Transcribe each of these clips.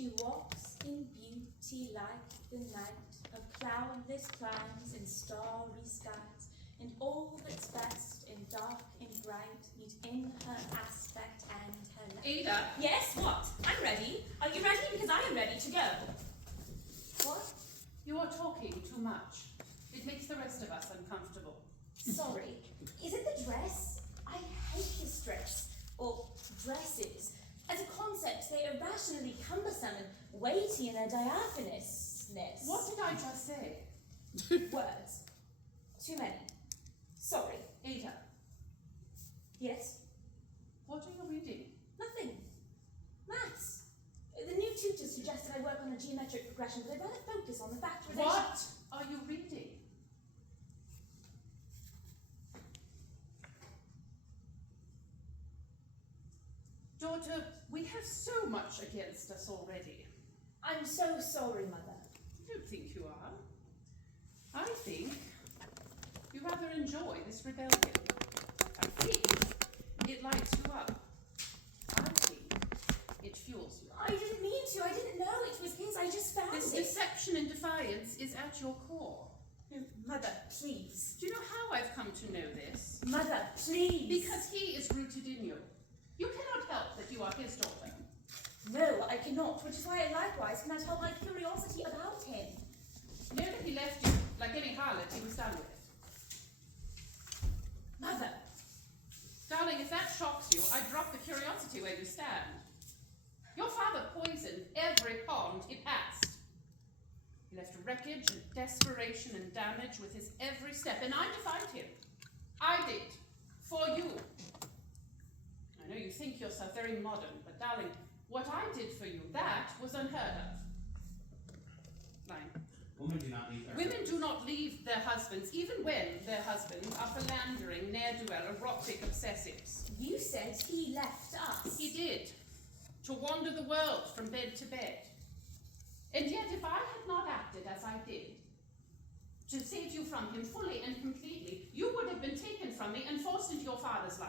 She walks in beauty like the night of cloudless climes and starry skies, and all that's best and dark and bright meet in her aspect and her light. Ada? Yes, what? I'm ready. Are you ready? Because I am ready to go. What? You are talking too much. It makes the rest of us uncomfortable. Sorry. Is it the dress? I hate this dress. Or dresses. As a concept, they are irrationally cumbersome and weighty in their diaphanousness. What did I just say? Words. Too many. Sorry. Ada, Yes? what are you reading? Nothing. Maths. The new tutor suggested I work on a geometric progression, but I'd rather focus on the factorization. What are you reading? Daughter, we have so much against us already. I'm so sorry, Mother. I don't think you are. I think you rather enjoy this rebellion. I think it lights you up. I think it fuels you. I didn't mean to. I didn't know it was his. I just found This it. deception and defiance is at your core. Mother, please. Do you know how I've come to know this? Mother, please. Because he is rooted in you. You cannot help that you are his daughter. No, I cannot, which is why I likewise cannot help my curiosity about him. Know that he left you like any harlot he was done with. Mother, Darling, if that shocks you, I drop the curiosity where you stand. Your father poisoned every pond he passed. He left wreckage and desperation and damage with his every step, and I defied him. I did. For you. I know you think yourself very modern, but darling, what I did for you, that was unheard of. Line. Women do not leave their Women do not leave their husbands, even when their husbands are philandering, ne'er-do-well, erotic obsessives. you said he left us. He did, to wander the world from bed to bed. And yet, if I had not acted as I did, to save you from him fully and completely, you would have been taken from me and forced into your father's life.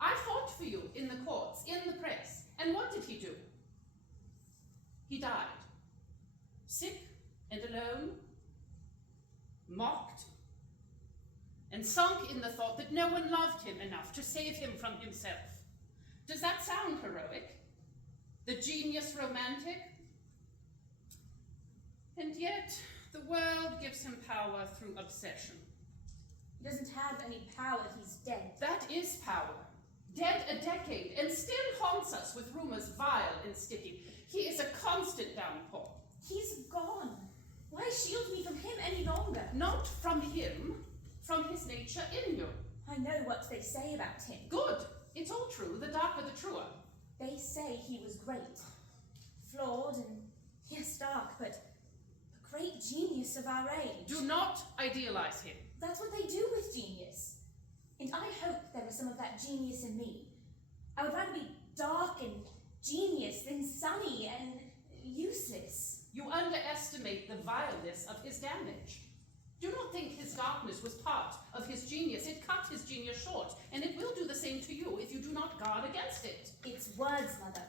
I fought for you in the courts, in the press, and what did he do? He died. Sick and alone, mocked, and sunk in the thought that no one loved him enough to save him from himself. Does that sound heroic? The genius romantic? And yet, the world gives him power through obsession. He doesn't have any power. He's dead. That is power. Dead a decade, and still haunts us with rumors vile and sticky. He is a constant downpour. He's gone. Why shield me from him any longer? Not from him, from his nature in you. I know what they say about him. Good. It's all true, the darker the truer. They say he was great. Flawed and, yes, dark, but a great genius of our age. Do not idealize him. That's what they do with genius. And I hope there was some of that genius in me. I would rather be dark and genius than sunny and useless. You underestimate the vileness of his damage. Do not think his darkness was part of his genius. It cut his genius short, and it will do the same to you if you do not guard against it. It's words, Mother.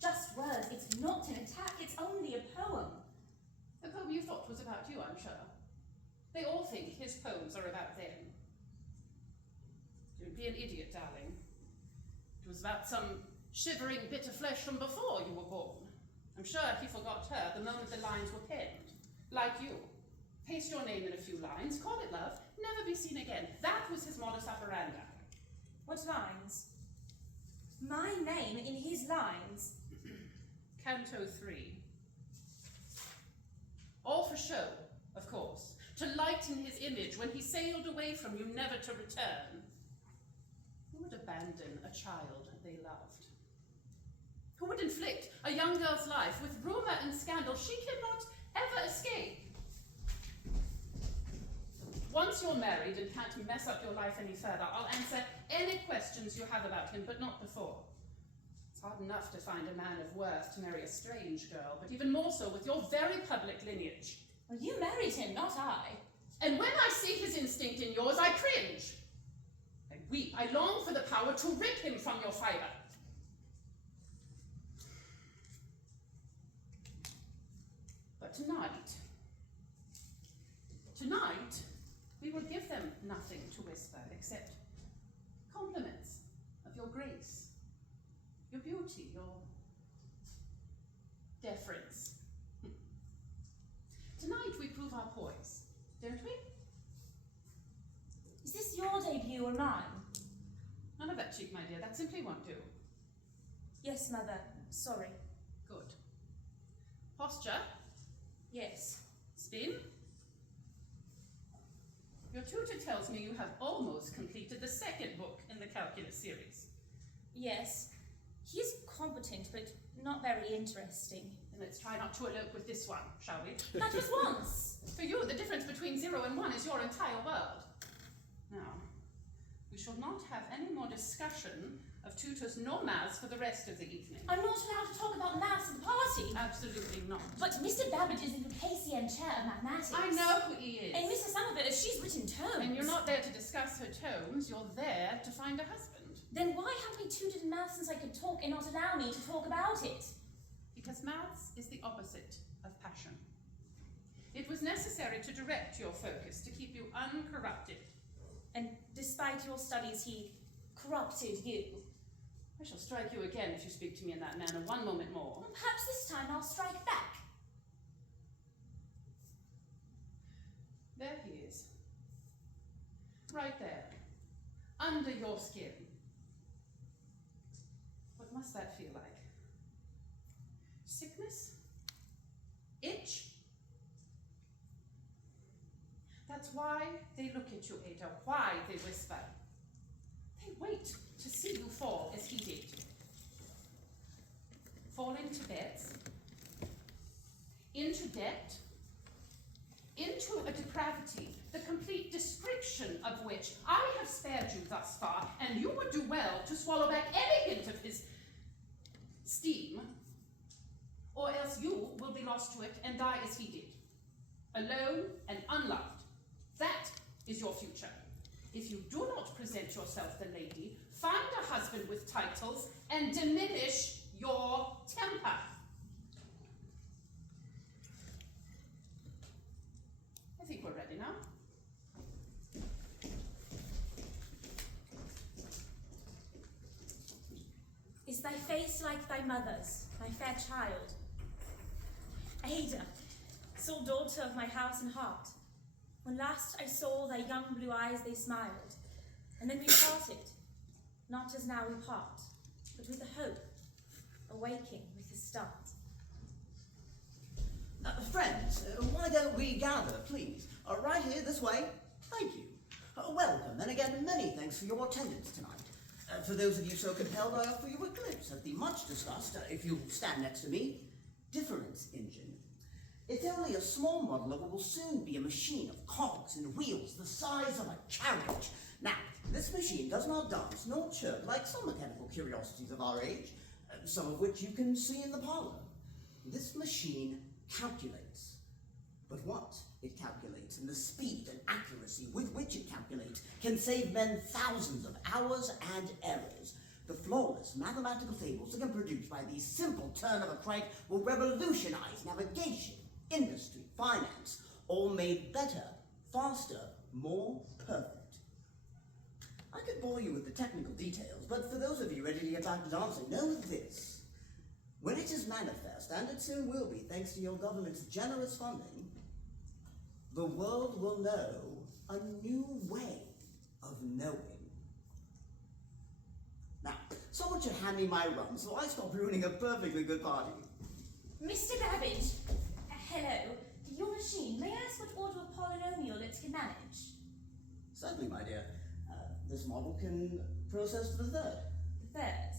Just words. It's not an attack. It's only a poem. The poem you thought was about you, I'm sure. They all think his poems are about them. Don't be an idiot, darling. It was about some shivering bit of flesh from before you were born. I'm sure he forgot her the moment the lines were penned. Like you. Paste your name in a few lines, call it love, never be seen again. That was his modus operandi. What lines? My name in his lines. Canto 3. All for show, of course, to lighten his image when he sailed away from you, never to return. Who would abandon a child they loved? Who would inflict a young girl's life with rumor and scandal she cannot ever escape? Once you're married and can't mess up your life any further, I'll answer any questions you have about him, but not before. It's hard enough to find a man of worth to marry a strange girl, but even more so with your very public lineage. Well, you married him, not I. And when I see his instinct in yours, I cringe. I weep. I long for the power to rip him from your fibre. nothing to whisper except compliments of your grace, your beauty, your deference. Tonight we prove our poise, don't we? Is this your debut or mine? None of that cheek, my dear. That simply won't do. Yes, Mother. Sorry. Good. Posture. Yes. Spin. Your tutor tells me you have almost completed the second book in the calculus series. Yes. He is competent, but not very interesting. Then let's try not to elope with this one, shall we? That was once! For you, the difference between 0 and 1 is your entire world. Now, we shall not have any more discussion of tutors nor maths for the rest of the evening. I'm not allowed to talk about maths at the party. Absolutely not. But Mr. Babbage is the KCN chair of mathematics. I know who he is. And Mrs. Somerville, she's written tomes. And you're not there to discuss her tomes, you're there to find a husband. Then why haven't we tutored in maths since I could talk and not allow me to talk about it? Because maths is the opposite of passion. It was necessary to direct your focus, to keep you uncorrupted. And despite your studies, he corrupted you. I shall strike you again if you speak to me in that manner one moment more. Well, perhaps this time I'll strike back. There he is. Right there. Under your skin. What must that feel like? Sickness? Itch? That's why they look at you, Ada. Why they whisper. They wait to see you fall as he did. Fall into beds, into debt, into a depravity, the complete description of which I have spared you thus far, and you would do well to swallow back any hint of his steam, or else you will be lost to it and die as he did, alone and unloved. That is your future. If you do not present yourself the lady, find a husband with titles, and diminish your temper. I think we're ready now. Is thy face like thy mother's, my fair child? Ada, sole daughter of my house and heart, when last I saw thy young blue eyes they smiled, and then we parted, not as now we part, but with a hope, awaking with the start. Friends, why don't we gather, please? Right here, this way. Thank you. Welcome, and again, many thanks for your attendance tonight. For those of you so compelled, I offer you a glimpse at the much-discussed, if you'll stand next to me, difference engine. It's only a small model of what will soon be a machine of cogs and wheels the size of a carriage. Now, this machine does not dance nor chirp like some mechanical curiosities of our age, some of which you can see in the parlor. This machine calculates. But what it calculates and the speed and accuracy with which it calculates can save men thousands of hours and errors. The flawless mathematical tables that can produce by the simple turn of a crank will revolutionize navigation, industry, finance, all made better, faster, more perfect. I could bore you with the technical details, but for those of you ready to get back to dancing, know this. When it is manifest, and it soon will be thanks to your government's generous funding, the world will know a new way of knowing. Now, someone should hand me my rum so I stop ruining a perfectly good party. Mr. Babbage, hello. Your machine, may I ask what order of polynomial it can manage? Certainly, my dear. This model can process to the third. The third?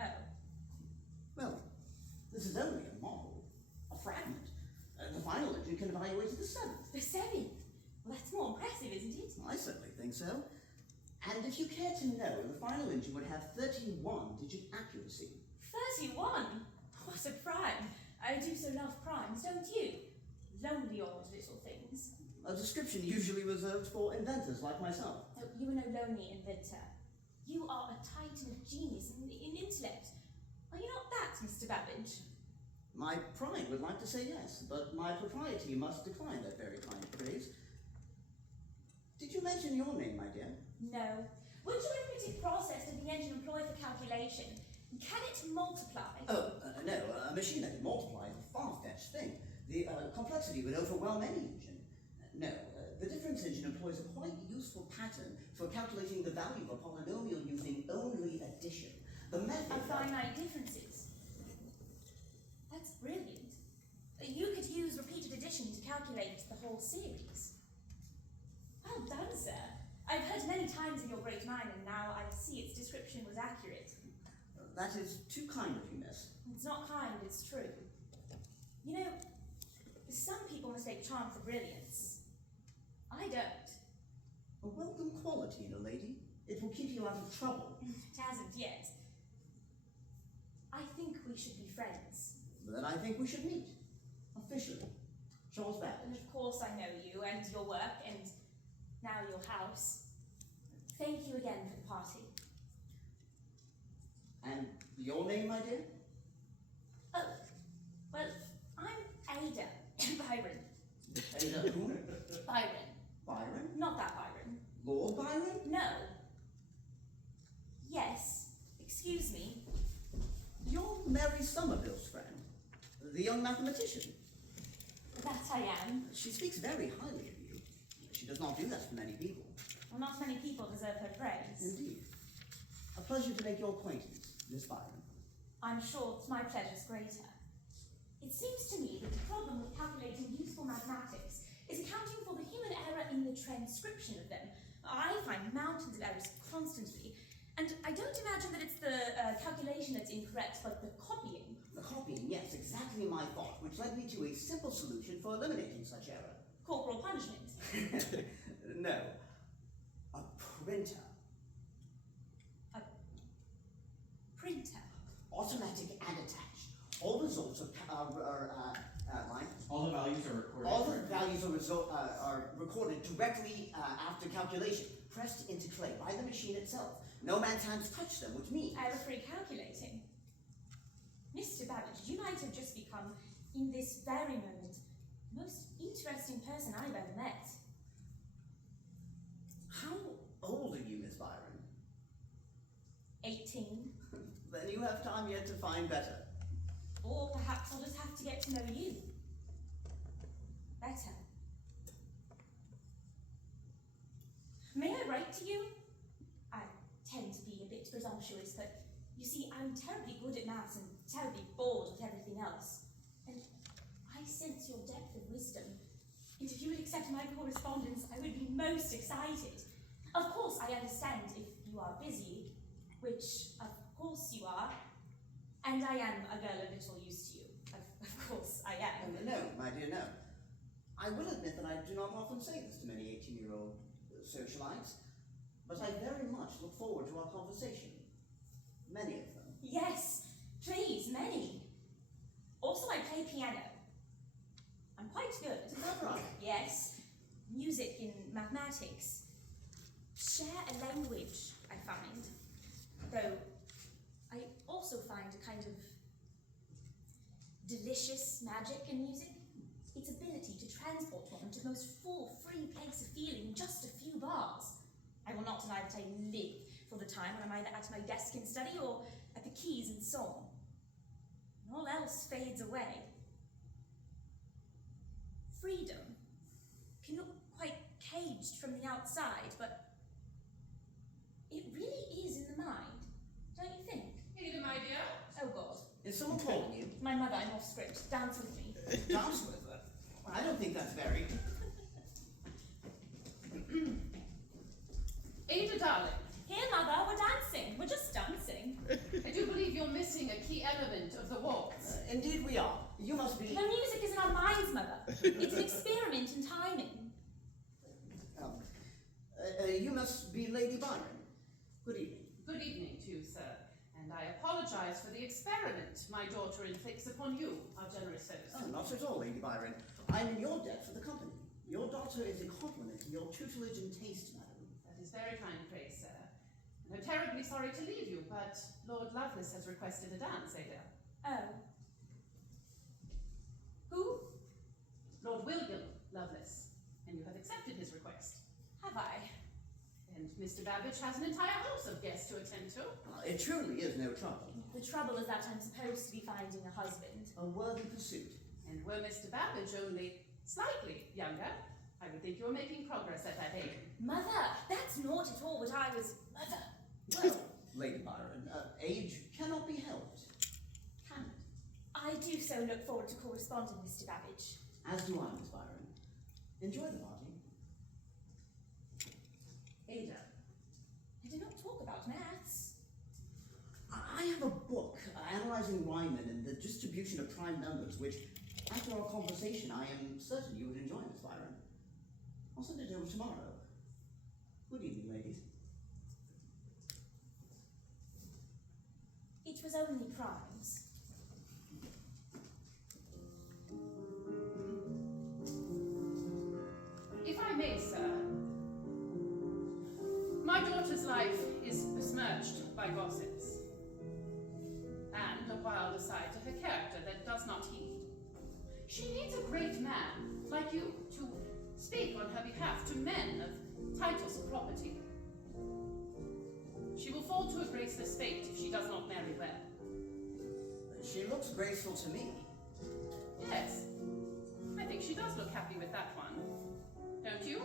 Oh. Well, this is only a model, a fragment. The final engine can evaluate to the seventh. The seventh? Well, that's more impressive, isn't it? I certainly think so. And if you care to know, the final engine would have 31-digit accuracy. 31? What a prime. I do so love primes, don't you? Lonely odd little things. A description usually reserved for inventors like myself. Oh, you are no lonely inventor. You are a titan of genius in intellect. Are you not that, Mr. Babbage? My pride would like to say yes, but my propriety must decline that very kind praise. Did you mention your name, my dear? No. Would you arithmetic process does the engine employ for calculation? Can it multiply? Oh, no, a machine that can multiply is a far-fetched thing. The complexity would overwhelm any engine. No, the difference engine employs a quite useful pattern for calculating the value of a polynomial using only addition. The method Of finite differences. That's brilliant. You could use repeated addition to calculate the whole series. Well done, sir. I've heard many times of your great mind, and now I see its description was accurate. That is too kind of you, miss. It's not kind, it's true. You know, some people mistake charm for brilliance. I don't. A welcome quality in a lady. It will keep you out of trouble. It hasn't yet. I think we should be friends. Then I think we should meet. Officially. Charles And Babbage. of course I know you and your work and now your house. Thank you again for the party. And your name, my dear? Oh, well, I'm Ada Byron. Ada who? Byron. Byron? Not that Byron. Lord Byron? No. Yes. Excuse me. You're Mary Somerville's friend, the young mathematician. That I am. She speaks very highly of you. She does not do that to many people. Well, not many people deserve her praise. Indeed. A pleasure to make your acquaintance, Miss Byron. I'm sure my pleasure's greater. It seems to me that the problem with calculating useful mathematics is accounting for the human error in the transcription of them. I find mountains of errors constantly, and I don't imagine that it's the calculation that's incorrect, but the copying. The copying, yes, exactly my thought, which led me to a simple solution for eliminating such error. Corporal punishment. No. A printer. Printer. Automatic and attached. All results All the values are recorded. all the values are recorded directly after calculation, pressed into clay by the machine itself. No man's hands touch them, which means... Error-free calculating. Mr. Babbage, you might have just become, in this very moment, the most interesting person I've ever met. How old are you, Miss Byron? 18. Then you have time yet to find better. Or perhaps I'll just have to get to know you better. May I write to you? I tend to be a bit presumptuous, but you see, I'm terribly good at maths and terribly bored with everything else. And I sense your depth of wisdom. And if you would accept my correspondence, I would be most excited. Of course, I understand if you are busy, which of course you are. And I am a girl a little used to you. Of course I am. No, my dear, no. I will admit that I do not often say this to many 18-year-old socialites, but I very much look forward to our conversation. Many of them. Yes, please, many. Also, I play piano. I'm quite good. Is that right? Yes. Music in mathematics. Share a language, I find. Though, I also find a kind of delicious magic in music. Its ability to transport one to the most full, free place of feeling in just a few bars. I will not deny that I live for the time when I'm either at my desk in study or at the keys in song. And all else fades away. Freedom can look quite caged from the outside, but it really is in the mind, don't you think? Ada, my dear. Oh God. Is someone calling you? My mother, I'm off script. Dance with me. Dance with her? Well, I don't think that's very... Ada, darling, Here, Mother, we're dancing. We're just dancing. I do believe you're missing a key element of the waltz. Indeed we are. You must be... The music is in our minds, Mother. It's an experiment in timing. You must be Lady Byron. Good evening. Good evening to you, sir. And I apologize for the experiment my daughter inflicts upon you, our generous host. Oh, not at all, Lady Byron. I'm in your debt for the company. Your daughter is a compliment to your tutelage and taste, madam. That is very kind praise, sir. And I'm terribly sorry to leave you, but Lord Lovelace has requested a dance, Ada. Oh. Who? Lord William Lovelace. And you have accepted his request. Have have I? And Mr. Babbage has an entire house of guests to attend to. It truly is no trouble. The trouble is that I'm supposed to be finding a husband. A worthy pursuit. And were Mr. Babbage only slightly younger, I would think you were making progress at that age. Mother, that's not at all what I was. Mother. Well, Lady Byron, age cannot be helped. can I do so look forward to corresponding, Mr. Babbage. As do I, Miss Byron. Enjoy the party. Ada. I do not talk about maths. I have a book analyzing Riemann and the distribution of prime numbers, which, after our conversation, I am certain you would enjoy, Miss Byron. I'll send it over tomorrow. Good evening, ladies. It was only primes. If I may, sir, my daughter's life is besmirched by gossips, and a wild aside to her character that does not heed. She needs a great man like you to speak on her behalf to men of titles and property. She will fall to a graceless fate if she does not marry well. She looks graceful to me. Yes, I think she does look happy with that one. Don't you?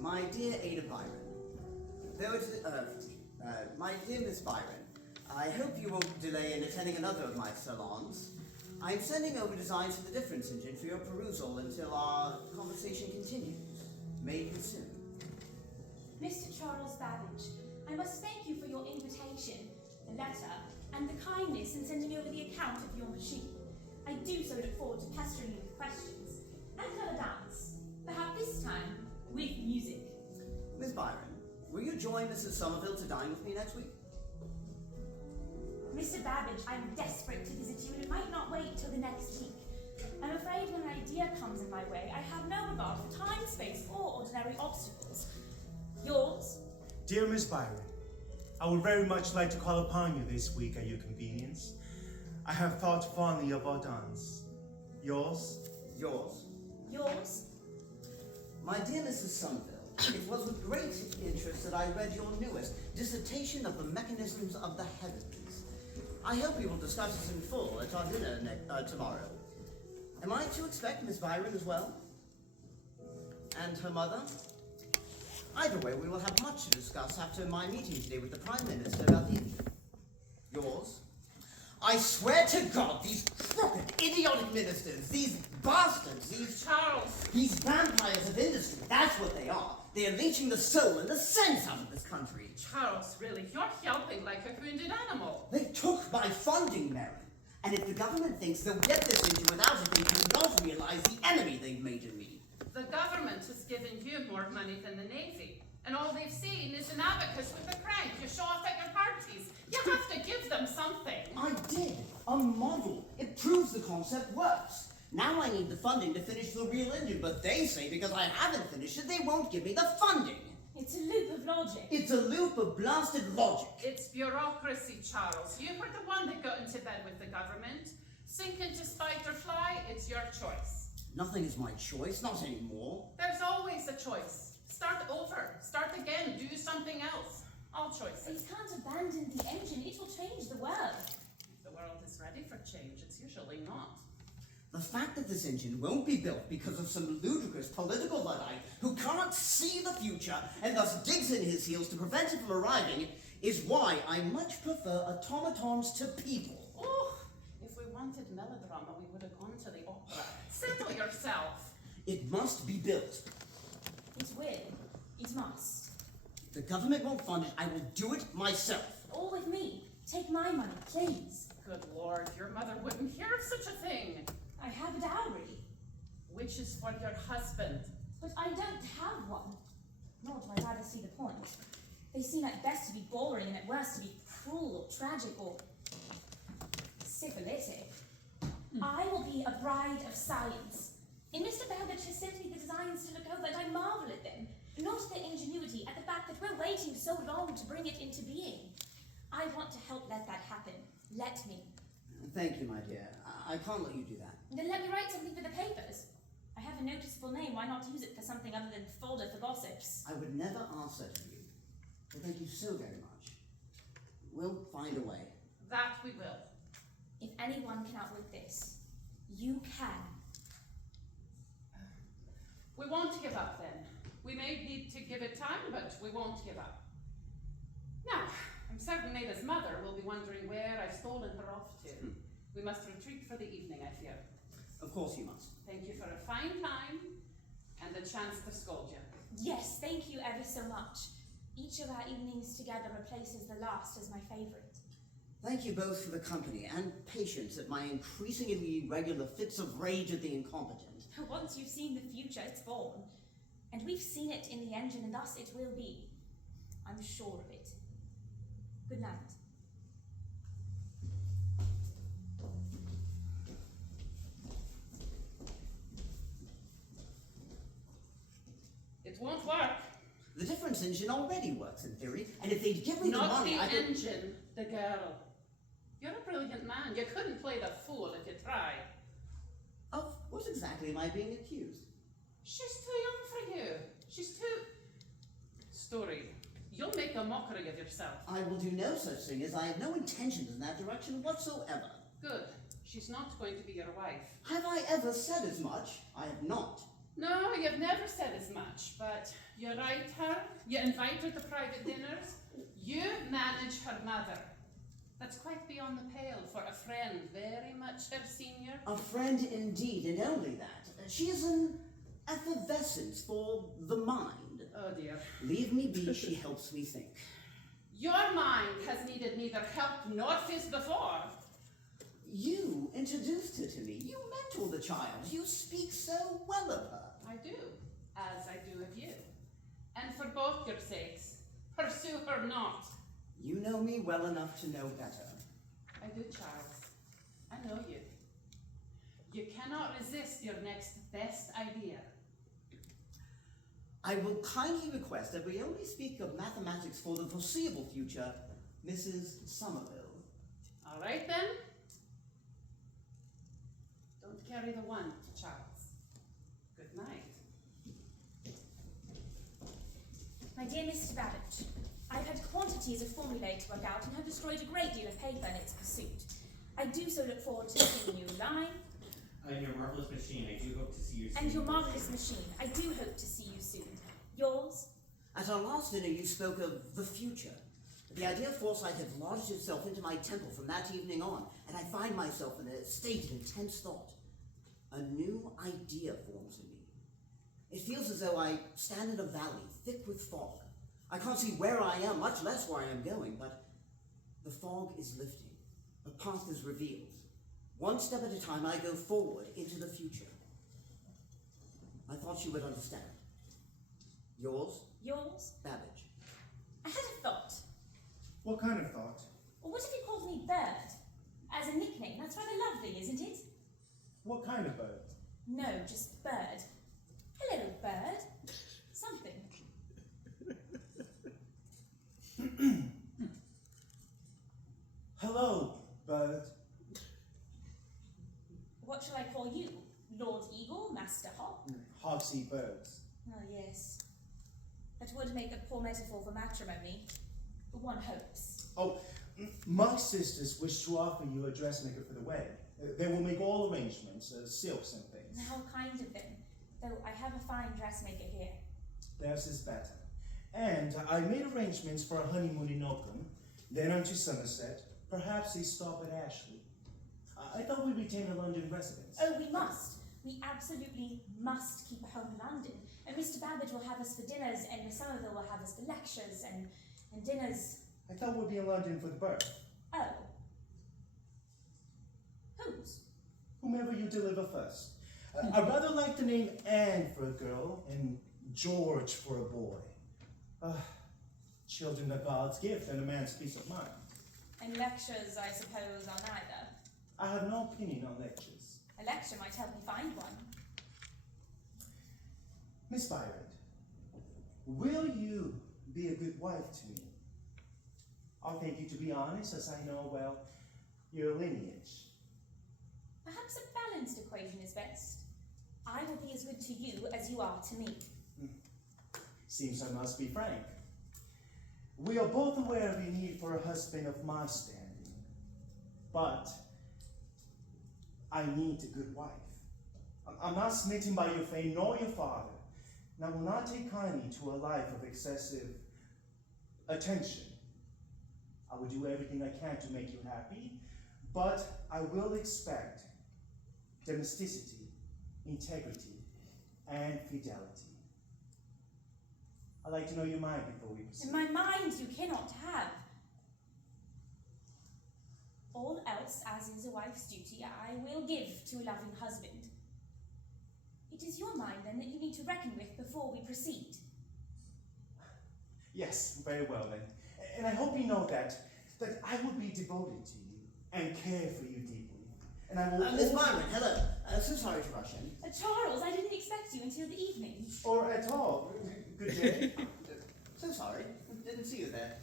My dear Ada Byron, though it is, my dear Miss Byron, I hope you won't delay in attending another of my salons. I am sending over designs for the difference engine for your perusal until our conversation continues. May you soon. Mr. Charles Babbage, I must thank you for your invitation, the letter, and the kindness in sending over the account of your machine. I do so look forward to pestering you with questions. And have a dance. Perhaps this time with music. Miss Byron, will you join Mrs. Somerville to dine with me next week? Mr. Babbage, I'm desperate to visit you and it might not wait till the next week. I'm afraid when an idea comes in my way, I have no regard for time, space, or ordinary obstacles. Yours? Dear Miss Byron, I would very much like to call upon you this week at your convenience. I have thought fondly of our dance. Yours? Yours? Yours? My dear Mrs. Somerville, it was with great interest that I read your newest dissertation of the mechanisms of the heavens. I hope we will discuss this in full at our dinner tomorrow. Am I to expect Miss Byron as well? And her mother? Either way, we will have much to discuss after my meeting today with the Prime Minister about the issue. Yours? I swear to God, these crooked, idiotic ministers, these bastards, these vampires of industry, that's what they are. They are leeching the soul and the sense out of this country. Charles, really, you're yelping like a wounded animal. They took my funding, Mary. And if the government thinks they'll get this engine without it, they do not realize the enemy they've made in me. The government has given you more money than the Navy, and all they've seen is an abacus with a crank you show off at your parties. You have to give them something. I did. A model. It proves the concept works. Now I need the funding to finish the real engine, but they say because I haven't finished it, they won't give me the funding. It's a loop of logic. It's a loop of blasted logic. It's bureaucracy, Charles. You were the one that got into bed with the government. Sink into spite or fly, it's your choice. Nothing is my choice, not anymore. There's always a choice. Start over. Start again. Do something else. All We choices. can't abandon the engine. It will change the world. If the world is ready for change, it's usually not. The fact that this engine won't be built because of some ludicrous political Luddite who can't see the future and thus digs in his heels to prevent it from arriving is why I much prefer automatons to people. Oh, if we wanted melodrama, we would have gone to the opera. Settle yourself. It must be built. It will. It must. If the government won't fund it, I will do it myself. All with me. Take my money, please. Good Lord, your mother wouldn't hear of such a thing. I have a dowry, Which is for your husband. but I don't have one. Nor do I rather see the point. They seem at best to be boring and at worst to be cruel or tragic or syphilitic. I will be a bride of science. And Mr. Babbage has sent me the designs to look over, and I marvel at them. Not at their ingenuity, at the fact that we're waiting so long to bring it into being. I want to help let that happen. Let me. Thank you, my dear. I can't let you do that. Then let me write something for the papers. I have a noticeable name, why not use it for something other than fodder for gossips? I would never ask that of you. But thank you so very much. We'll find a way. That we will. If anyone can outwit this, you can. We won't give up then. We may need to give it time, but we won't give up. Now, I'm certain Nada's mother will be wondering where I've stolen her off to. We must retreat for the evening, I fear. Of course you must. Thank you for a fine time and a chance to scold you. Yes, thank you ever so much. Each of our evenings together replaces the last as my favourite. Thank you both for the company and patience at my increasingly irregular fits of rage at the incompetent. Once you've seen the future, it's born. And we've seen it in the engine, and thus it will be. I'm sure of it. Good night. It won't work. The difference engine already works in theory, and if they'd give me the Not money, the I could... engine, the girl. You're a brilliant man. You couldn't play the fool if you tried. Of what exactly am I being accused? She's too young for you. She's too... Story. You'll make a mockery of yourself. I will do no such thing, as I have no intentions in that direction whatsoever. Good. She's not going to be your wife. Have I ever said as much? I have not. No, you've never said as much, but you write her, you invite her to private dinners, you manage her mother. That's quite beyond the pale for a friend very much her senior. A friend indeed, and only that. She is an effervescence for the mind. Oh dear. Leave me be, she helps me think. Your mind has needed neither help nor fizz before. You introduced her to me. You mentor the child. You speak so well of her. I do, as I do of you. And for both your sakes, pursue her not. You know me well enough to know better. I do, Charles. I know you. You cannot resist your next best idea. I will kindly request that we only speak of mathematics for the foreseeable future, Mrs. Somerville. All right then. Don't carry the one, Charles. Good night. My dear Mr. Babbage, I've had quantities of formulae to work out and have destroyed a great deal of paper in its pursuit. I do so look forward to seeing you line. And your marvelous machine, I do hope to see you soon. And your marvellous machine, I do hope to see you soon. Yours? At our last dinner, you spoke of the future. The idea of foresight had lodged itself into my temple from that evening on, and I find myself in a state of intense thought. A new idea forms in me. It feels as though I stand in a valley thick with fog. I can't see where I am, much less where I am going, but the fog is lifting. A path is revealed. One step at a time, I go forward into the future. I thought you would understand. Yours, Yours? Babbage. I had a thought. What kind of thought? Or what if you called me Bird? As a nickname, that's rather lovely, isn't it? What kind of bird? No, just Bird. Hello, Bird. Something. Hello, bird. What shall I call you? Lord Eagle, Master Hawk? Hawks eat birds. Oh, yes. That would make a poor metaphor for matrimony. But one hopes. Oh, my sisters wish to offer you a dressmaker for the wedding. They will make all arrangements, silks and things. How kind of them. Though I have a fine dressmaker here. Theirs is better. And I made arrangements for a honeymoon in Oakham, then on to Somerset, perhaps a stop at Ashley. I thought we'd retain a London residence. Oh, we must. We absolutely must keep a home in London. And Mr. Babbage will have us for dinners, and Miss Somerville will have us for lectures and dinners. I thought we'd be in London for the birth. Oh. Whose? Whomever you deliver first. I'd rather like the name Anne for a girl and George for a boy. Children are God's gift and a man's peace of mind. And lectures, I suppose, are neither. I have no opinion on lectures. A lecture might help me find one. Miss Byron, will you be a good wife to me? I'll take you to be honest, as I know, well, your lineage. Perhaps a balanced equation is best. I will be as good to you as you are to me. Seems I must be frank. We are both aware of your need for a husband of my standing, but I need a good wife. I'm not smitten by your fame nor your father, and I will not take kindly to a life of excessive attention. I will do everything I can to make you happy, but I will expect domesticity, integrity, and fidelity. I'd like to know your mind before we proceed. In my mind you cannot have. All else, as is a wife's duty, I will give to a loving husband. It is your mind, then, that you need to reckon with before we proceed. Yes, very well then. And I hope you know that I will be devoted to you and care for you deeply. And I will Miss Byron, hello. So sorry to rush in. Charles, I didn't expect you until the evening. Or at all. Good day. So sorry. Didn't see you there.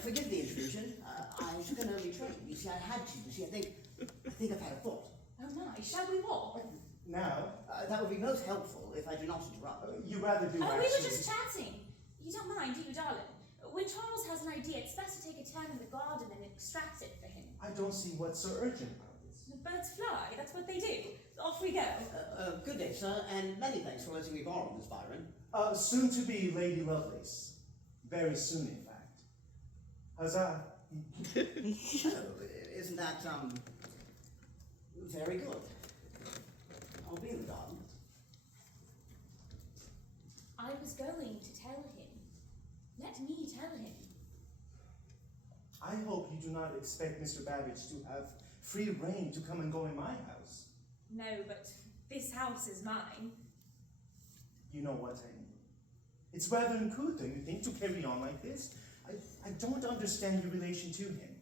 Forgive the intrusion. I took an early train. You see, I had to. You see, I think I've had a thought. Oh my, shall we walk? Now, That would be most helpful if I do not interrupt. you rather do Oh, we were actually- just chatting. You don't mind, do you, darling? When Charles has an idea, it's best to take a turn in the garden and extract it for him. I don't see what's so urgent about this. The birds fly, that's what they do. Off we go. Good day, sir, and many thanks for letting me borrow, Miss Byron. Soon to be Lady Lovelace. Very soon, in fact. Huzzah. Oh, isn't that, very good. I'll be in the garden. I was going to tell him. Let me tell him. I hope you do not expect Mr. Babbage to have free reign to come and go in my house. No, but this house is mine. You know what I mean. It's rather uncouth, don't you think, to carry on like this? I don't understand your relation to him.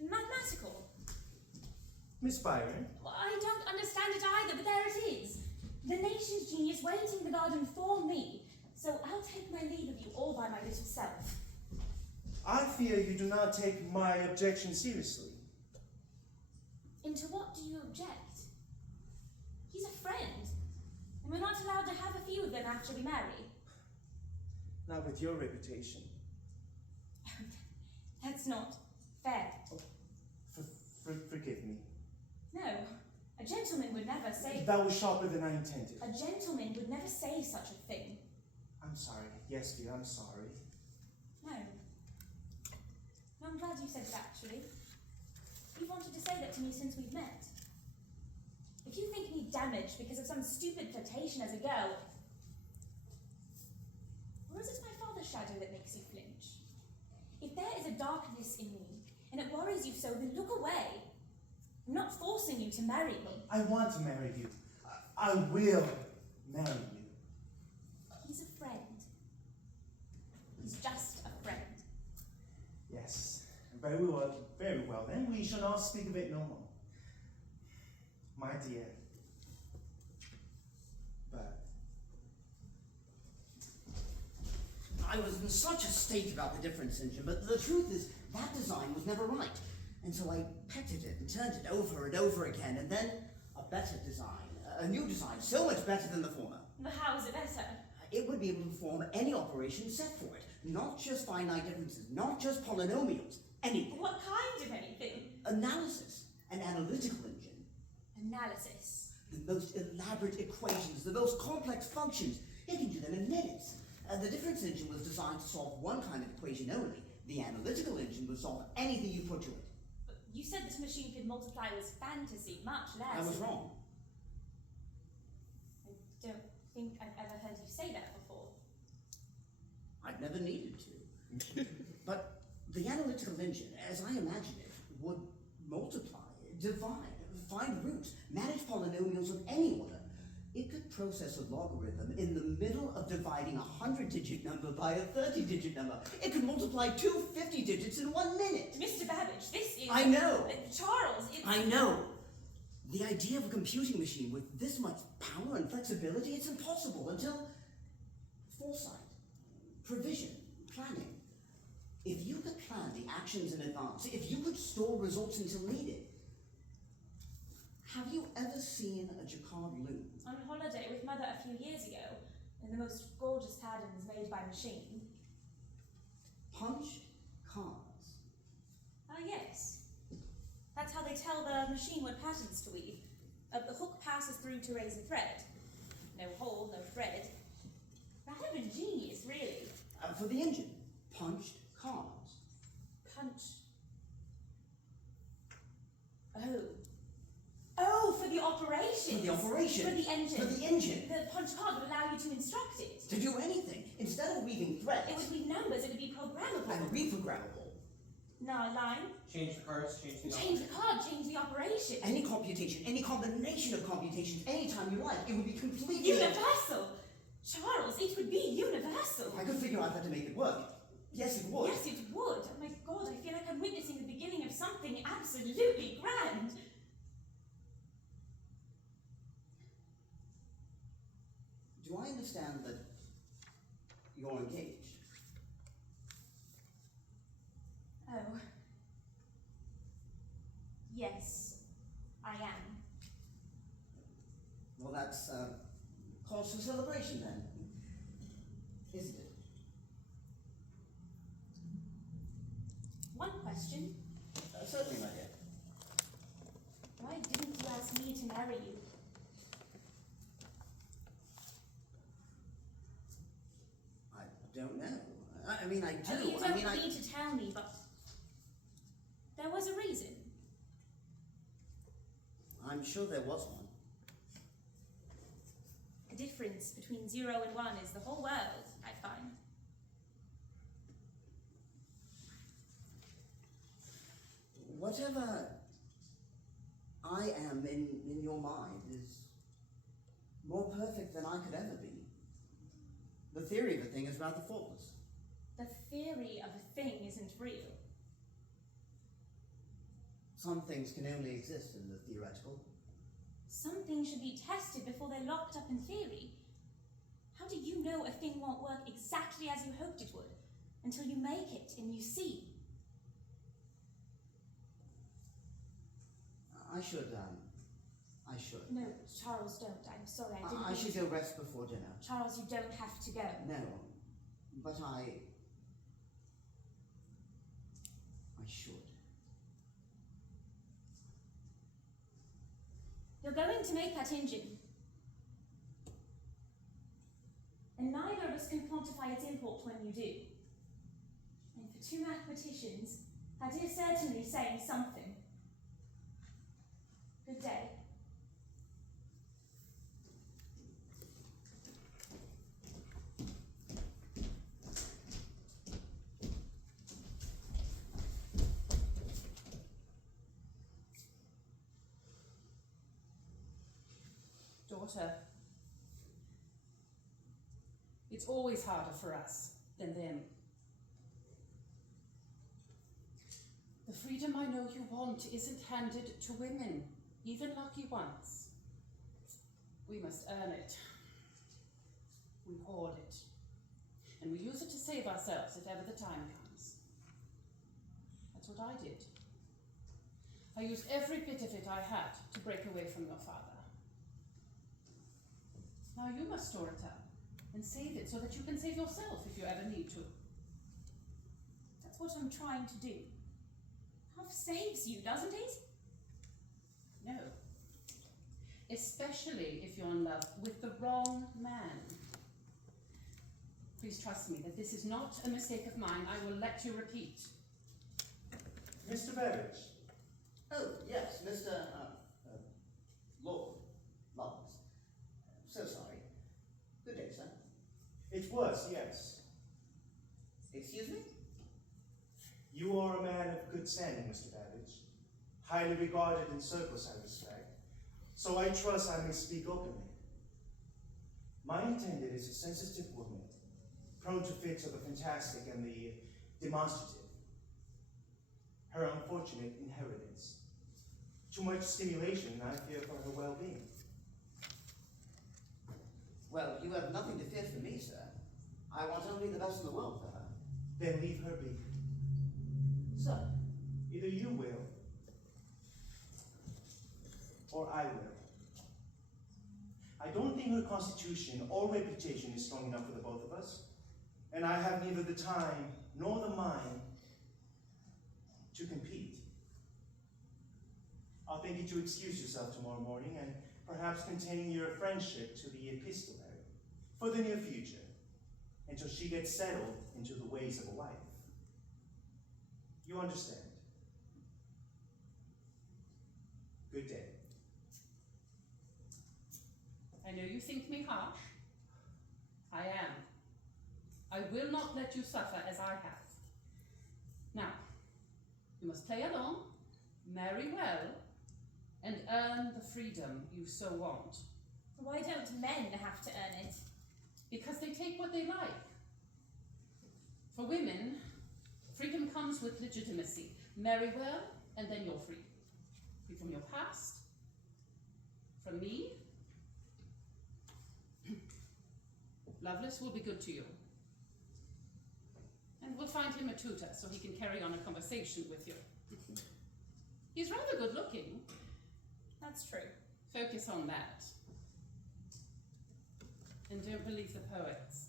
Mathematical. Miss Byron, Well, I don't understand it either, but there it is. The nation's genius waiting in the garden for me. So I'll take my leave of you all by my little self. I fear you do not take my objection seriously. Into what do you object? He's a friend, and we're not allowed to have a few of them after we marry. Not with your reputation. That's not fair. Forgive me. No, a gentleman would never say. That was sharper than I intended. A gentleman would never say such a thing. I'm sorry. Yes, dear, I'm sorry. No. I'm glad you said it, actually. You've wanted to say that to me since we've met. If you think me damaged because of some stupid flirtation as a girl, or is it my father's shadow that makes you flinch? If there is a darkness in me, and it worries you so, then look away. I'm not forcing you to marry me. I want to marry you. I will marry you. He's a friend. He's just a friend. Yes. Very well, very well. Then we shall not speak of it no more. My dear. But I was in such a state about the difference engine, but the truth is, that design was never right. And so I petted it and turned it over and over again, and then a better design, a new design, so much better than the former. But how is it better? It would be able to perform any operation set for it, not just finite differences, not just polynomials, anything. What kind of anything? Analysis, an analytical engine, Analysis. the most elaborate equations, the most complex functions. It can do them in minutes. The difference engine was designed to solve one kind of equation only. The analytical engine would solve anything you put to it. But you said this machine could multiply was fantasy, much less. I was wrong. I don't think I've ever heard you say that before. I've never needed to. But the analytical engine, as I imagine it, would multiply, divide, find roots, manage polynomials of any order. It could process a logarithm in the middle of dividing a 100-digit number by a 30-digit number. It could multiply two 50 digits in 1 minute. Mr. Babbage, this is... I know. Charles, it's... I know. The idea of a computing machine with this much power and flexibility, it's impossible until foresight, provision, planning. If you could plan the actions in advance, if you could store results until needed, have you ever seen a jacquard loom? On holiday with Mother a few years ago, in the most gorgeous patterns made by machine. Punched cars. Ah, yes. That's how they tell the machine what patterns to weave. The hook passes through to raise a thread. No hole, no thread. Rather ingenious, really. For the engine. Punched cars. Punch. Oh. Oh, for the operation. For the operation. For the engine. For the engine. The punch card would allow you to instruct it. To do anything. Instead of weaving threads. It would be numbers, it would be programmable. And reprogrammable. No, line. Change the cards, change the Change the card, change the operation. Any computation, any combination of computations, anytime you like, it would be completely Universal! Charles, it would be universal. If I could figure out how to make it work. Yes, it would. Yes, it would. Oh my god, I feel like I'm witnessing the beginning of something absolutely grand. Do I understand that you're engaged? Oh. Yes, I am. Well, that's cause for celebration then, isn't it? One question. Certainly, my dear. Why didn't you ask me to marry you? I don't know. I mean, I do. Oh, you don't I mean, need to tell me, but there was a reason. I'm sure there was one. The difference between 0 and 1 is the whole world, I find. Whatever I am in your mind is more perfect than I could ever be. The theory of a thing is rather faultless. The theory of a thing isn't real. Some things can only exist in the theoretical. Some things should be tested before they're locked up in theory. How do you know a thing won't work exactly as you hoped it would, until you make it and you see? I should. No, Charles, don't. I'm sorry, I didn't I mean should to. go rest before dinner. Charles, you don't have to go. No, but I should. You're going to make that engine. And neither of us can quantify its import when you do. And for two mathematicians, that is certainly saying something. Good day. Daughter, it's always harder for us than them. The freedom I know you want isn't handed to women, even lucky ones. We must earn it. We hoard it. And we use it to save ourselves if ever the time comes. That's what I did. I used every bit of it I had to break away from your father. Now you must store it up and save it so that you can save yourself if you ever need to. That's what I'm trying to do. Love saves you, doesn't it? No. Especially if you're in love with the wrong man. Please trust me that this is not a mistake of mine. I will let you repeat. Mr. Babbage, Oh, yes, Mr. Lord Lovelace. So sorry. Good day, sir. it was, yes. Excuse me? You are a man of good standing, Mr. Babbage, highly regarded in circles I respect, so I trust I may speak openly. My intended is a sensitive woman, prone to fits of the fantastic and the demonstrative. Her unfortunate inheritance. Too much stimulation, I fear, for her well-being. Well, you have nothing to fear from me, sir. I want only the best in the world for her. Then leave her be. Sir, Either you will, or I will. I don't think her constitution or reputation is strong enough for the both of us. And I have neither the time nor the mind to compete. I'll think you to excuse yourself tomorrow morning and perhaps continue your friendship to the epistolary for the near future, until she gets settled into the ways of a wife. You understand? Good day. I know you think me harsh. I am. I will not let you suffer as I have. Now, you must play along, marry well, and earn the freedom you so want. Why don't men have to earn it? Because they take what they like. For women, freedom comes with legitimacy. Marry well, and then you're free. Free from your past, from me. Lovelace will be good to you. And we'll find him a tutor so he can carry on a conversation with you. He's rather good looking. That's true. Focus on that. And don't believe the poets.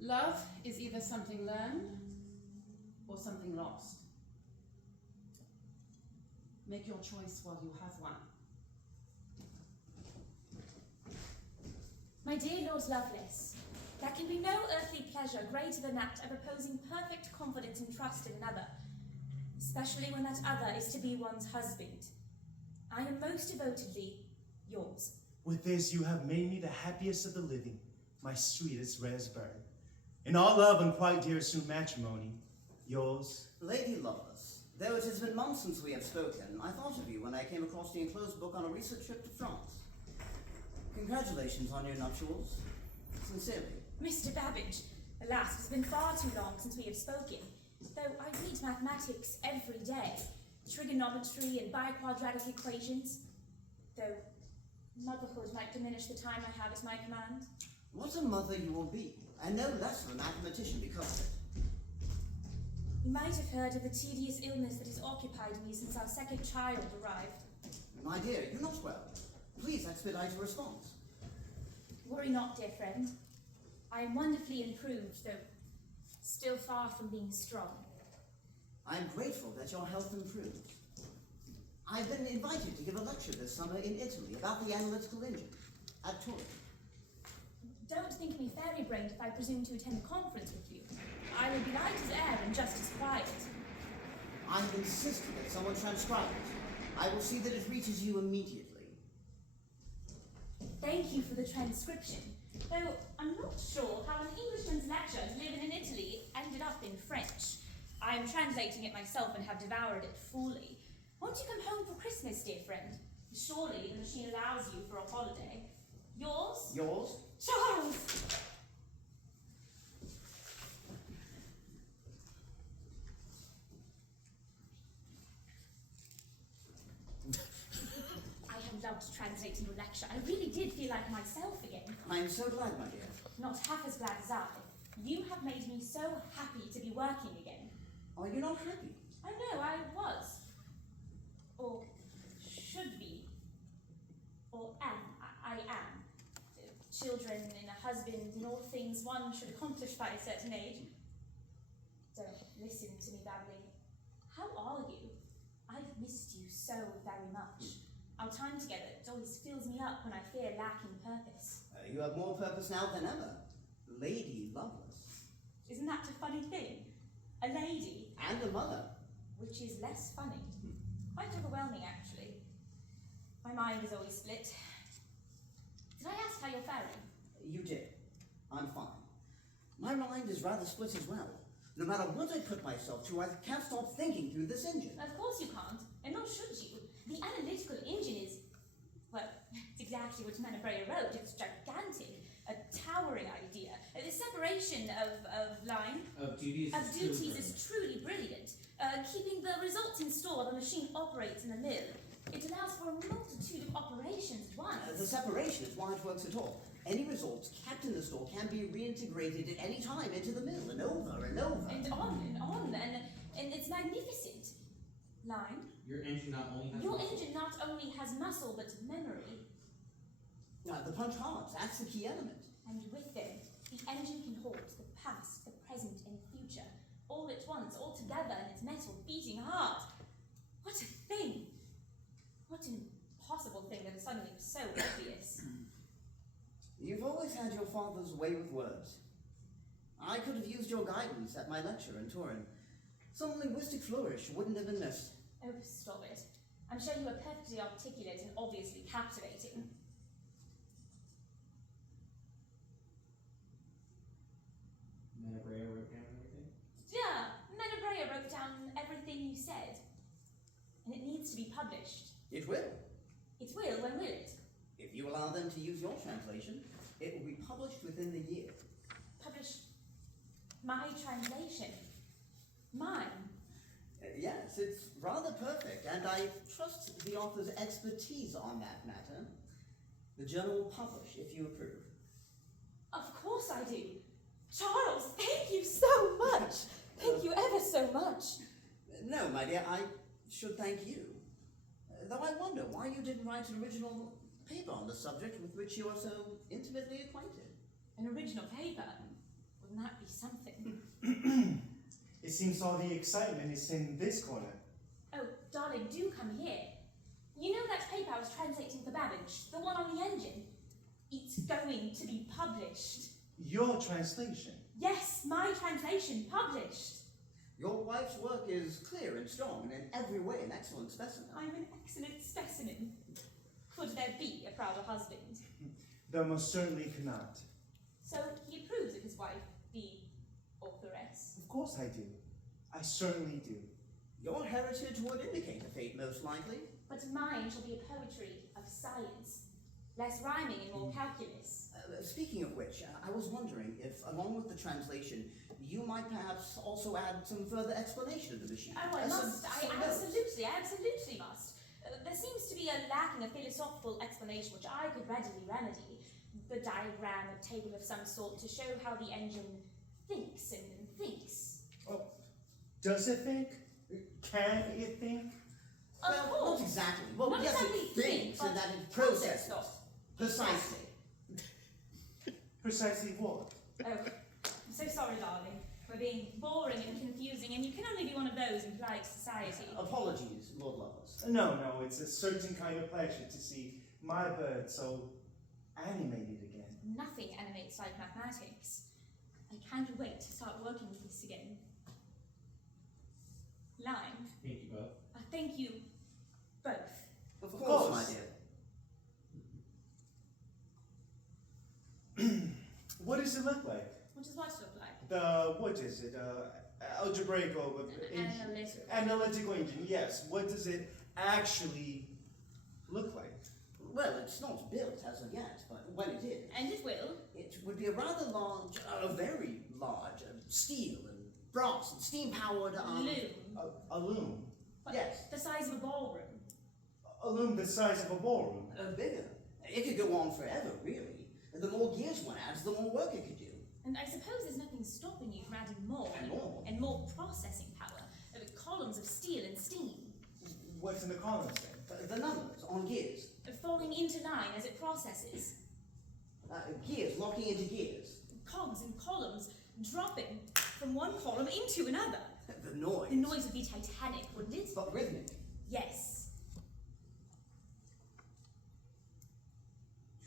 Love is either something learned or something lost. Make your choice while you have one. My dear Lord Lovelace, there can be no earthly pleasure greater than that of reposing perfect confidence and trust in another, especially when that other is to be one's husband. I am most devotedly yours. With this, you have made me the happiest of the living, my sweetest raspberry. In all love and quite dear soon matrimony, yours. Lady Lovelace, though it has been months since we have spoken, I thought of you when I came across the enclosed book on a recent trip to France. Congratulations on your nuptials. Sincerely. Mr. Babbage, alas, it has been far too long since we have spoken, though I read mathematics every day, trigonometry and biquadratic equations, though motherhood might diminish the time I have at my command. What a mother you will be, and no less of a mathematician because of it. You might have heard of the tedious illness that has occupied me since our second child arrived. My dear, you're not well. Please expedite a response. Worry not, dear friend. I am wonderfully improved, though still far from being strong. I am grateful that your health improved. I've been invited to give a lecture this summer in Italy about the analytical engine at Turin. Don't think me fairy-brained if I presume to attend a conference with you. I will be light as air and just as quiet. I've insisted that someone transcribe it. I will see that it reaches you immediately. Thank you for the transcription, though I'm not sure how an Englishman's lecture living in Italy ended up in French. I am translating it myself and have devoured it fully. Won't you come home for Christmas, dear friend? Surely the machine allows you for a holiday. Yours? Yours? Charles! I have loved translating your lecture. I really did feel like myself again. I am so glad, my dear. Not half as glad as I. You have made me so happy to be working again. Are you not happy? I know, I was. Or should be. Or am. I am. Children and a husband and all things one should accomplish by a certain age. Don't listen to me babbling. How are you? I've missed you so very much. Our time together always fills me up when I fear lacking purpose. You have more purpose now than ever. Lady Lovelace. Isn't that a funny thing? A lady. And a mother. Which is less funny. Quite overwhelming, actually. My mind is always split. Did I ask how you're faring? You did. I'm fine. My mind is rather split as well. No matter what I put myself to, I can't stop thinking through this engine. Of course you can't, and nor should you. The analytical engine is, well, it's exactly what Menabrea wrote. It's gigantic, a towering idea. The separation of line, Of duties of is duties true. is truly brilliant. Keeping the results in store, the machine operates in the mill. It allows for a multitude of operations at once. The separation is why it works at all. Any results kept in the store can be reintegrated at any time into the mill, and over and over. And on, and it's magnificent. Line, Your engine not only has your muscle, engine not only has muscle but memory. The punch cards, that's the key element. And with them, the engine can hold the past, the present, and future, all at once, all together in its metal, beating hard. What a thing! What an impossible thing that is suddenly so obvious. You've always had your father's way with words. I could have used your guidance at my lecture in Turin. Some linguistic flourish wouldn't have been missed. Oh, stop it. I'm sure you are perfectly articulate and obviously captivating. Menabrea wrote down everything? Yeah, Menabrea wrote down everything you said. And it needs to be published. It will. It will, when will it? If you allow them to use your translation, it will be published within the year. Publish my translation. Mine. Yes, it's rather perfect, and I trust the author's expertise on that matter. The journal will publish if you approve. Of course I do. Charles, thank you so much. Thank you ever so much. No, my dear, I should thank you. Though I wonder why you didn't write an original paper on the subject with which you are so intimately acquainted. An original paper. Wouldn't that be something? It seems all the excitement is in this corner. Oh, darling, do come here. You know that paper I was translating for Babbage? The one on the engine? It's going to be published. Your translation. Yes, my translation published. Your wife's work is clear and strong, and in every way an excellent specimen. I'm an excellent specimen. Could there be a prouder husband? There most certainly cannot. So he approves of his wife, the authoress. Of course I do. I certainly do. Your heritage would indicate a fate, most likely. But mine shall be a poetry of science, less rhyming and more calculus. Speaking of which, I was wondering if, along with the translation, you might perhaps also add some further explanation of the machine. Oh, I must. I absolutely must. There seems to be a lacking of philosophical explanation which I could readily remedy. The diagram, a table of some sort, to show how the engine thinks and thinks. Oh, does it think? Can it think? Of Well, course. not exactly. Well, Not yes, exactly it thinks, but and that it processes. not. Precisely. Precisely what? Oh, I'm so sorry, darling. We're being boring and confusing, and you can only be one of those in polite society. Apologies, Lord Lovelace. No, it's a certain kind of pleasure to see my bird so animated again. Nothing animates like mathematics. I can't wait to start working with this again. Lime, Thank you both. thank you both. Of Of course, course. my dear. What does it look like? What does what look like? What is it? Algebraic or analytical engine, yes. What does it actually look like? Well, it's not built as of yet, but when it is, And it will. it would be a rather large, a very large, steel and brass and steam-powered, Loom. A loom. What, yes. The size of a ballroom. A loom the size of a ballroom. Bigger. It could go on forever, really. And the more gears one adds, the more work it could do. And I suppose there's nothing stopping you from adding more. And more. And more processing power. Columns of steel and steam. What's in the columns then? The numbers on gears. Falling into line as it processes. Gears locking into gears. Cogs and columns dropping from one column into another. The noise. The noise would be titanic, wouldn't it? But rhythmic. Yes.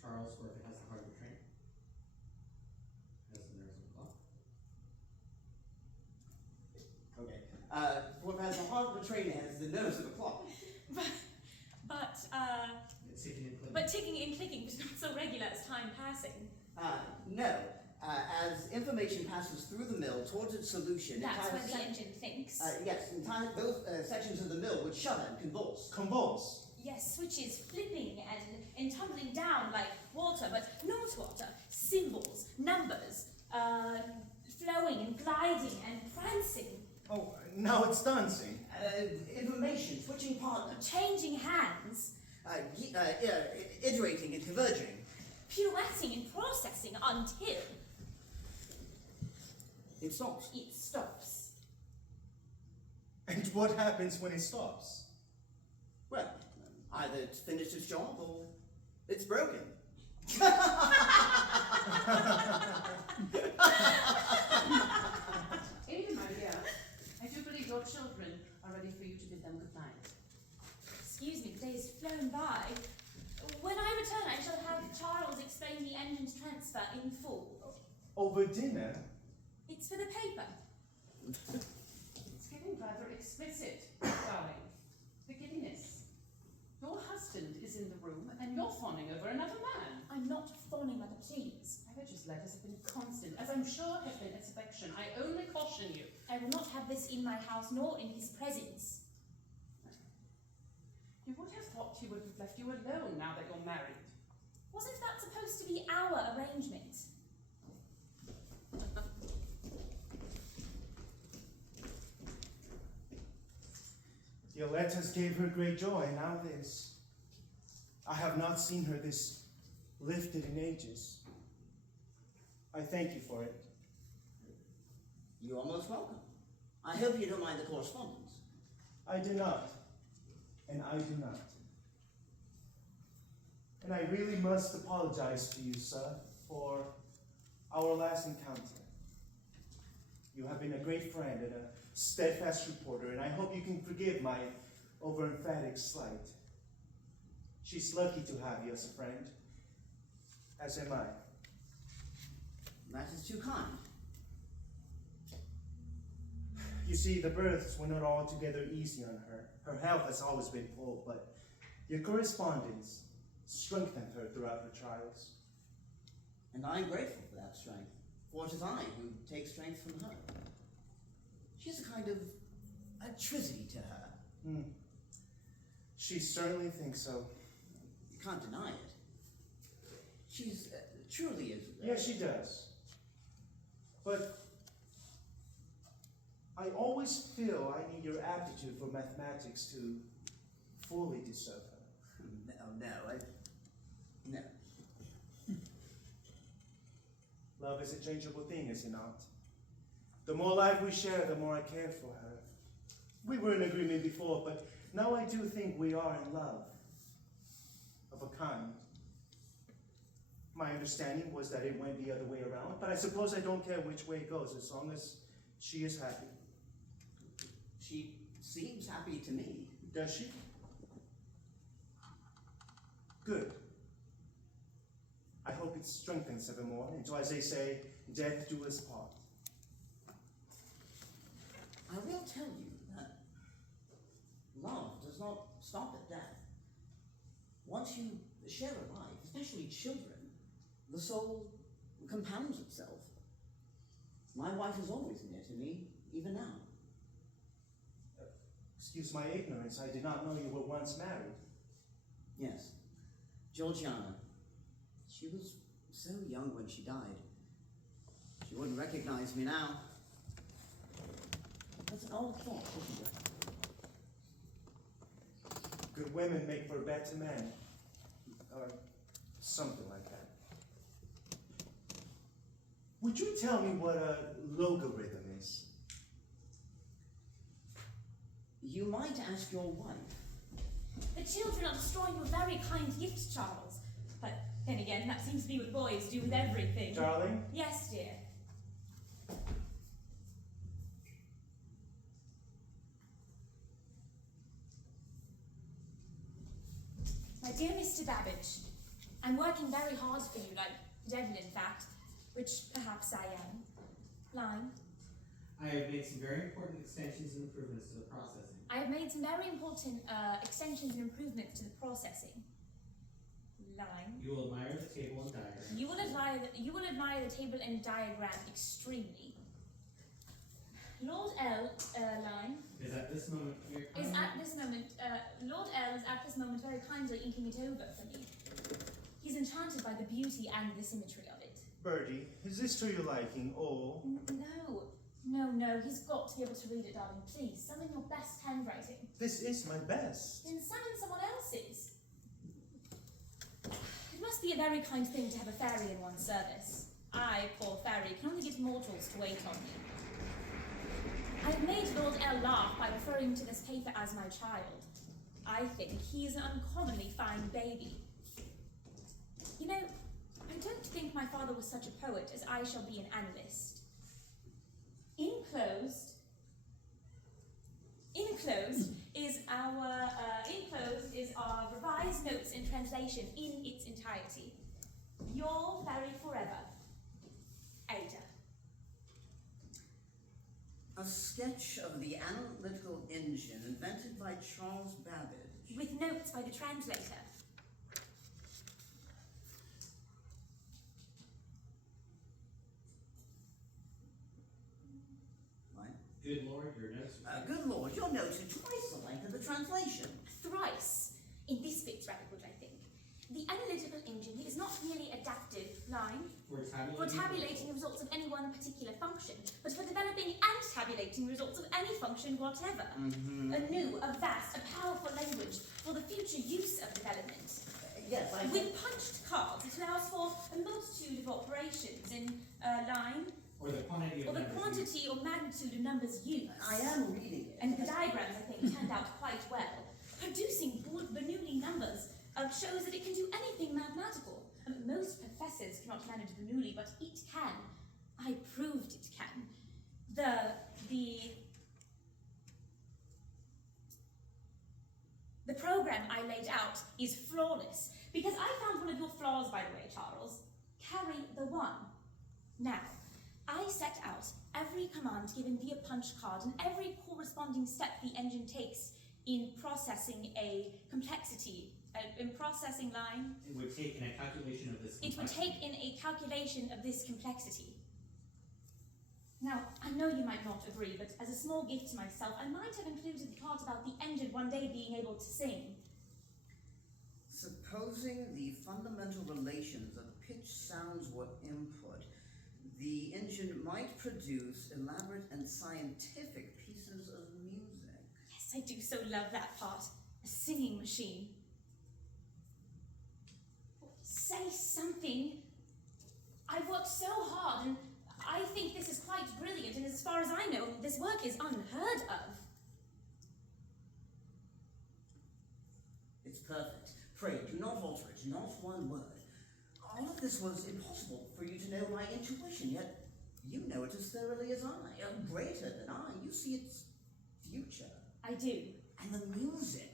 Charles, where it has the heart of a train. Has the nerves of a clock. Okay. What has the heart of a train has the nose of a clock. It's ticking and clicking. But ticking and clicking was not so regular as time passing. No. As information passes through the mill towards its solution, That's entire when the sec- engine thinks. yes, those sections of the mill would shudder and convulse. Convulse. Yes, switches flipping and tumbling down like water, but not water. Symbols, numbers, flowing and gliding and prancing. Oh, now it's dancing. Information switching partner, Changing hands, iterating and converging. pirouetting and processing until It stops. it stops. And what happens when it stops? Well, either it's finished its job or it's broken. Amy, my dear, I do believe your children are ready for you to bid them good night. Excuse me, the day has flown by. When I return, I shall have Charles explain the engine's transfer in full. Over dinner? It's for the paper. It's getting rather explicit, darling. Forgiveness. Your husband is in the room and you're fawning over another man. I'm not fawning, mother, please. Average's letters have been constant, as I'm sure have been its affection. I only caution you. I will not have this in my house, nor in his presence. You would have thought he would have left you alone now that you're married. Wasn't that supposed to be our arrangement? Your letters gave her great joy, now this. I have not seen her this lifted in ages. I thank you for it. You are most welcome. I hope you don't mind the correspondence. I do not, and I do not. And I really must apologize to you, sir, for our last encounter. You have been a great friend and a steadfast reporter, and I hope you can forgive my over-emphatic slight. She's lucky to have you as a friend, as am I. That is too kind. You see, the births were not altogether easy on her. Her health has always been poor, but your correspondence strengthened her throughout her trials. And I am grateful for that strength, for it is I who take strength from her. She has a kind of electricity to her. She certainly thinks so. You can't deny it. She's truly is. Yes, she does. But I always feel I need your aptitude for mathematics to fully deserve her. No. Love is a changeable thing, is it not? The more life we share, the more I care for her. We were in agreement before, but now I do think we are in love. Of a kind. My understanding was that it went the other way around, but I suppose I don't care which way it goes, as long as she is happy. She seems happy to me. Does she? Good. I hope it strengthens evermore, until, as they say, death do us part. I will tell you that love does not stop at death. Once you share a life, especially children, the soul compounds itself. My wife is always near to me, even now. Excuse my ignorance, I did not know you were once married. Yes, Georgiana. She was so young when she died. She wouldn't recognize me now. That's an old thought, isn't it? Good women make for better men. Or something like that. Would you tell me what a logarithm is? You might ask your wife. The children are destroying your very kind gift, Charles. But then again, that seems to be what boys do with everything. Darling? Yes, dear. My dear Mr. Babbage, I'm working very hard for you, like Devil, in fact, which perhaps I am. Line. I have made some very important extensions and improvements to the processing. I have made some very important extensions and improvements to the processing. Line. You will admire the table and diagram. You will admire the table and diagram extremely. Lord L. Line. Is at this moment very Is kindly- at this moment, Lord L is at this moment very kindly inking it over for me. He's enchanted by the beauty and the symmetry of it. Bertie, is this to your liking, or... No, he's got to be able to read it, darling. Please, summon your best handwriting. This is my best. Then summon someone else's. It must be a very kind thing to have a fairy in one's service. I, poor fairy, can only get mortals to wait on me. I have made Lord L laugh by referring to this paper as my child. I think he is an uncommonly fine baby. You know, think my father was such a poet as I shall be an analyst. Enclosed is our revised notes and translation in its entirety. Your very forever, Ada. A sketch of the analytical engine invented by Charles Babbage. With notes by the translator. Right? Good Lord, your notes. Good Lord, your notes are twice the length of the translation. Thrice. In this bit's rather good, I think. The analytical engine is not merely adaptive line for tabulating the results of any one particular function, but for developing and tabulating results of any function whatever. A new, a vast, a powerful language for the future use of development. Yes, I With punched cards, it allows for a multitude of operations in a line, Or the quantity of or the numbers quantity or magnitude of numbers used. I am reading it. And the diagrams, I think, turned out quite well. Producing Bernoulli numbers shows that it can do anything mathematical. Most professors cannot manage Bernoulli, but it can. I proved it can. The program I laid out is flawless, because I found one of your flaws, by the way, Charles. Carry the one. Now, I set out every command given via punch card and every corresponding step the engine takes in processing a complexity, in processing line. It would take in a calculation of this. It would take in a calculation of this complexity. Now, I know you might not agree, but as a small gift to myself, I might have included the part about the engine one day being able to sing. Supposing the fundamental relations of pitch, sounds were input, the engine might produce elaborate and scientific pieces of music. Yes, I do so love that part. A singing machine. Say something. I've worked so hard, and I think this is quite brilliant, and as far as I know, this work is unheard of. It's perfect. Pray, do not alter it, not one word. All of this was impossible for you to know by intuition, yet you know it as thoroughly as I, greater than I. You see its future. I do. And the music.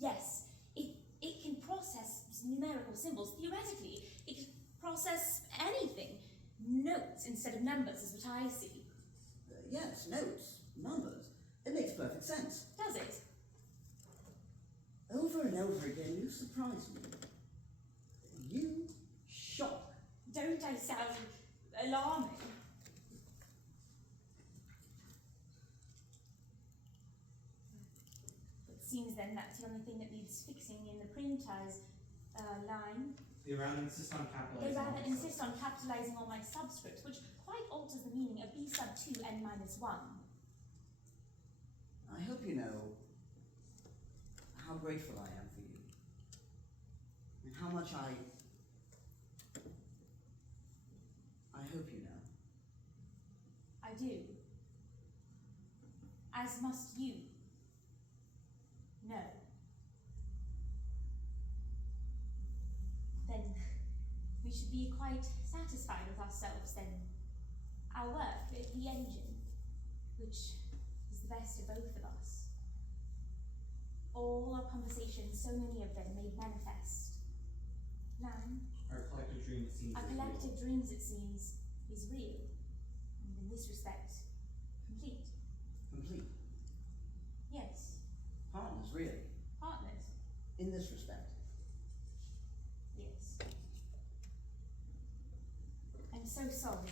Yes, it can process numerical symbols. Theoretically, it can process anything. Notes instead of numbers is what I see. Yes, notes, numbers. It makes perfect sense. Does it? Over and over again, you surprise me. You shock. Don't I sound alarming? It seems then that's the only thing that needs fixing in the printer's line. They rather insist on They capitalizing. rather on insist on capitalizing all my subscripts, which quite alters the meaning of b sub 2 n minus 1. I hope you know how grateful I am for you. And how much I hope you know. I do. As must you. No. Then we should be quite satisfied with ourselves then. Our work, the engine, which is the best of both of us. All our conversations, so many of them made manifest. None. Our collective dream, it seems. Our is real. collective dreams, it seems, is real, and in this respect, complete. Complete. Yes, Partners, really. partners. In this respect. Yes. I'm so sorry.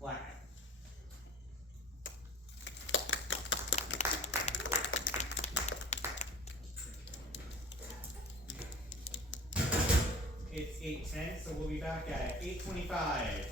Black. It's 8:10, so we'll be back at 8:25.